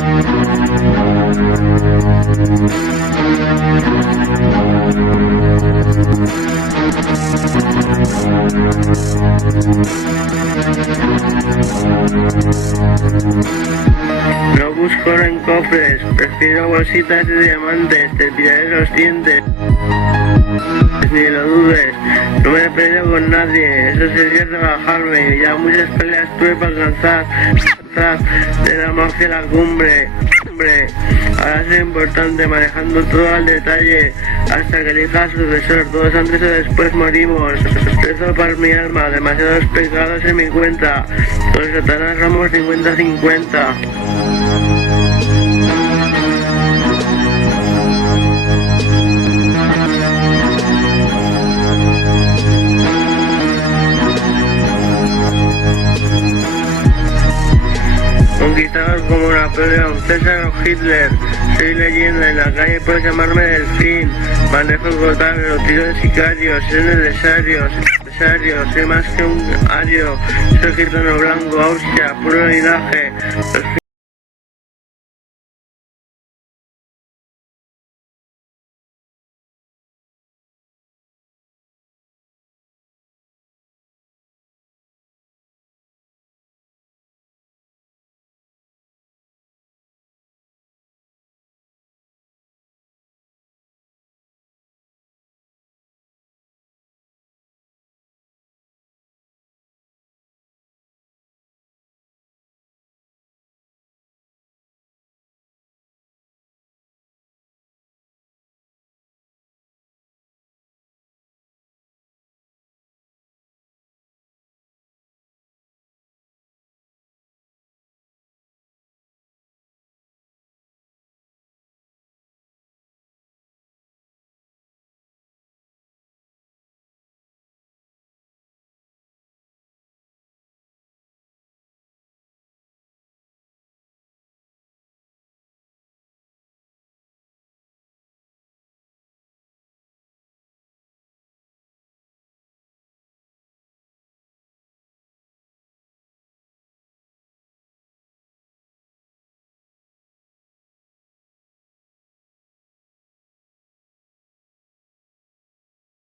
No busco en cofres, prefiero bolsitas de diamantes, te pillaré los dientes. Ni lo dudes, no me peleo con nadie, eso sería rebajarme, ya muchas peleas tuve para alcanzar de la mafia a la cumbre. Ahora es importante manejando todo al detalle, hasta que elija a sucesor, todos antes o después morimos. Rezo para mi alma, demasiados pecados en mi cuenta, con Satanás somos 50-50. Conquistador como Napoleón, César o Hitler, soy leyenda, en la calle puedes llamarme Delfín, manejo el cotable, tiro de sicarios, es necesario, soy más que un ario, soy gitano blanco, Austria, puro linaje,